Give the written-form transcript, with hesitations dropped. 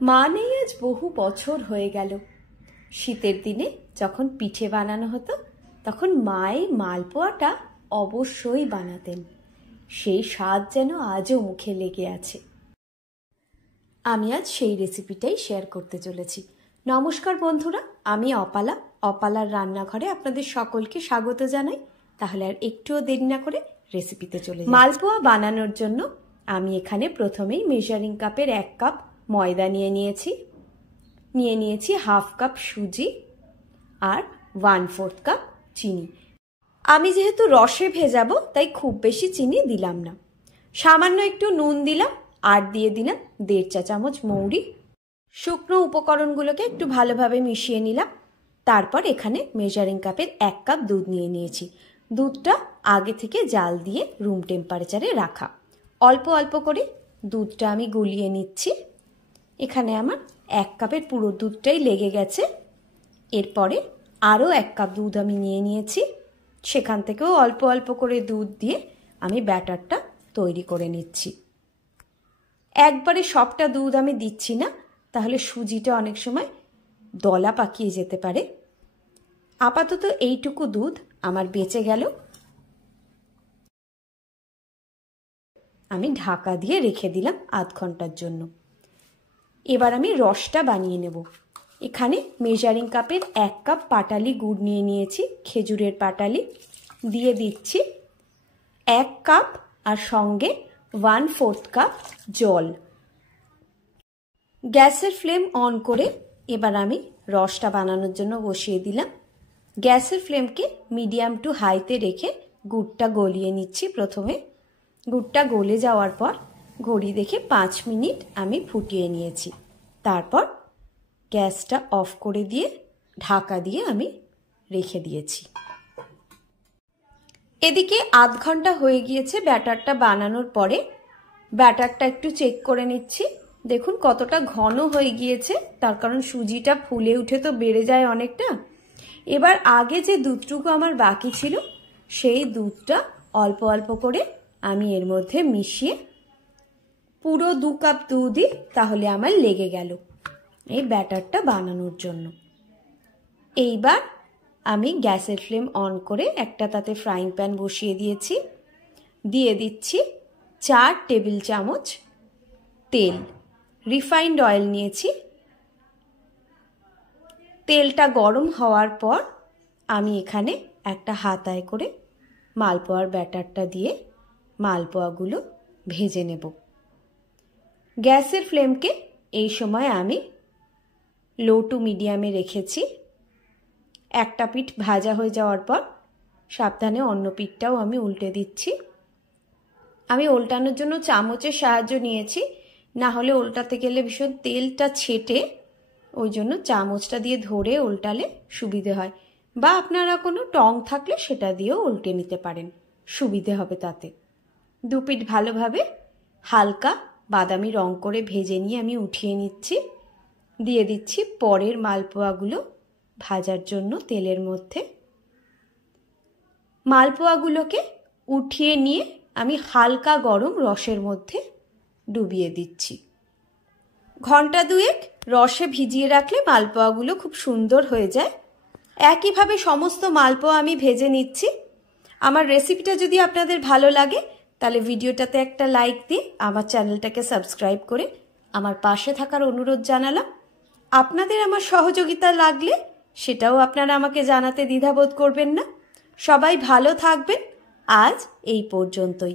মা নেই আজ বহু বছর হয়ে গেল। শীতের দিনে যখন পিঠে বানানো হতো তখন মাই মালপোয়াটা অবশ্যই বানাতেন। সেই স্বাদ যেন আজও মুখে লেগে আছে। আমি আজ সেই রেসিপিটাই শেয়ার করতে চলেছি। নমস্কার বন্ধুরা, আমি অপালা। অপালার রান্নাঘরে আপনাদের সকলকে স্বাগত জানাই। তাহলে আর একটুও দেরি না করে রেসিপিতে চলে যাই। মালপোয়া বানানোর জন্য আমি এখানে প্রথমেই মেজারিং কাপের 1 কাপ ময়দা নিয়ে নিয়েছি হাফ কাপ সুজি আর 1/4 কাপ চিনি। আমি যেহেতু রসে ভেজাবো তাই খুব বেশি চিনি দিলাম না, সামান্য একটু নুন দিলাম আর দিয়ে দিলাম 1.5 চা চামচ মৌরি। শুকনো উপকরণগুলোকে একটু ভালোভাবে মিশিয়ে নিলাম। তারপর এখানে মেজারিং কাপের 1 কাপ দুধ নিয়েছি। দুধটা আগে থেকে জাল দিয়ে রুম টেম্পারেচারে রাখা। অল্প অল্প করে দুধটা আমি গুলিয়ে নিচ্ছি। এখানে আমার 1 কাপের পুরো দুধটাই লেগে গেছে। এরপরে আরও 1 কাপ দুধ আমি নিয়েছি। সেখান থেকেও অল্প অল্প করে দুধ দিয়ে আমি ব্যাটারটা তৈরি করে নিচ্ছি। একবারে সবটা দুধ আমি দিচ্ছি না, তাহলে সুজিটা অনেক সময় দলা পাকিয়ে যেতে পারে। আপাতত এইটুকু দুধ আমার বেঁচে গেল। আমি ঢাকা দিয়ে রেখে দিলাম আধ ঘন্টার জন্য। এবার আমি রসটা বানিয়ে নেব। এখানে মেজারিং কাপের 1 কাপ পাটালি গুড় নিয়েছি, খেজুরের পাটালি। দিয়ে দিচ্ছি 1 কাপ আর সঙ্গে 1/4 কাপ জল। গ্যাসের ফ্লেম অন করে এবার আমি রসটা বানানোর জন্য বসিয়ে দিলাম। গ্যাসের ফ্লেমকে মিডিয়াম টু হাইতে রেখে গুড়টা গলিয়ে নিচ্ছি। প্রথমে গুড়টা গলে যাওয়ার পর ঘড়ি দেখে 5 মিনিট আমি ফুটিয়ে নিয়েছি। তারপর গ্যাসটা অফ করে দিয়ে ঢাকা দিয়ে আমি রেখে দিয়েছি। এদিকে আধ ঘন্টা হয়ে গিয়েছে ব্যাটারটা বানানোর পরে। ব্যাটারটা একটু চেক করে নিচ্ছি। দেখুন কতটা ঘন হয়ে গিয়েছে, তার কারণ সুজিটা ফুলে উঠে তো বেড়ে যায় অনেকটা। এবার আগে যে দুধটুকু আমার বাকি ছিল সেই দুধটা অল্প অল্প করে আমি এর মধ্যে মিশিয়ে পুরো 2 কাপ দুধই তাহলে আমার লেগে গেল এই ব্যাটারটা বানানোর জন্য। এইবার আমি গ্যাসের ফ্লেম অন করে একটা তাতে ফ্রাইং প্যান বসিয়ে দিয়েছি। দিয়ে দিচ্ছি 4 টেবিল চামচ তেল। রিফাইন্ড অয়েল নিয়েছি। তেলটা গরম হওয়ার পর আমি এখানে একটা হাতায় করে মালপোয়ার ব্যাটারটা দিয়ে মালপোয়াগুলো ভেজে নেব। গ্যাসের ফ্লেমকে এই সময় আমি লো টু মিডিয়ামে রেখেছি। একটা পিঠ ভাজা হয়ে যাওয়ার পর সাবধানে অন্য পিঠটাও আমি উল্টে দিচ্ছি। আমি উল্টানোর জন্য চামচের সাহায্য নিয়েছি, না হলে উল্টাতে গেলে ভীষণ তেলটা ছেটে, ওই জন্য চামচটা দিয়ে ধরে উল্টালে সুবিধে হয়। বা আপনারা কোনো টং থাকলে সেটা দিয়েও উল্টে নিতে পারেন, সুবিধে হবে তাতে। 2 পিঠ ভালোভাবে হালকা বাদামি রং করে ভেজে নিয়ে আমি উঠিয়ে নিচ্ছি। দিয়ে দিচ্ছি পরের মালপোয়াগুলো ভাজার জন্য তেলের মধ্যে। মালপোয়াগুলোকে উঠিয়ে নিয়ে আমি হালকা গরম রসের মধ্যে ডুবিয়ে দিচ্ছি। ঘন্টা 2 রসে ভিজিয়ে রাখলে মালপোয়াগুলো খুব সুন্দর হয়ে যায়। একইভাবে সমস্ত মালপোয়া আমি ভেজে নিচ্ছি। আমার রেসিপিটা যদি আপনাদের ভালো লাগে তাহলে ভিডিওটাতে একটা লাইক দিয়ে আমার চ্যানেলটাকে সাবস্ক্রাইব করে আমার পাশে থাকার অনুরোধ জানালাম। আপনাদের আমার সহযোগিতা লাগলে সেটাও আপনারা আমাকে জানাতে দ্বিধাবোধ করবেন না। সবাই ভালো থাকবেন। আজ এই পর্যন্তই।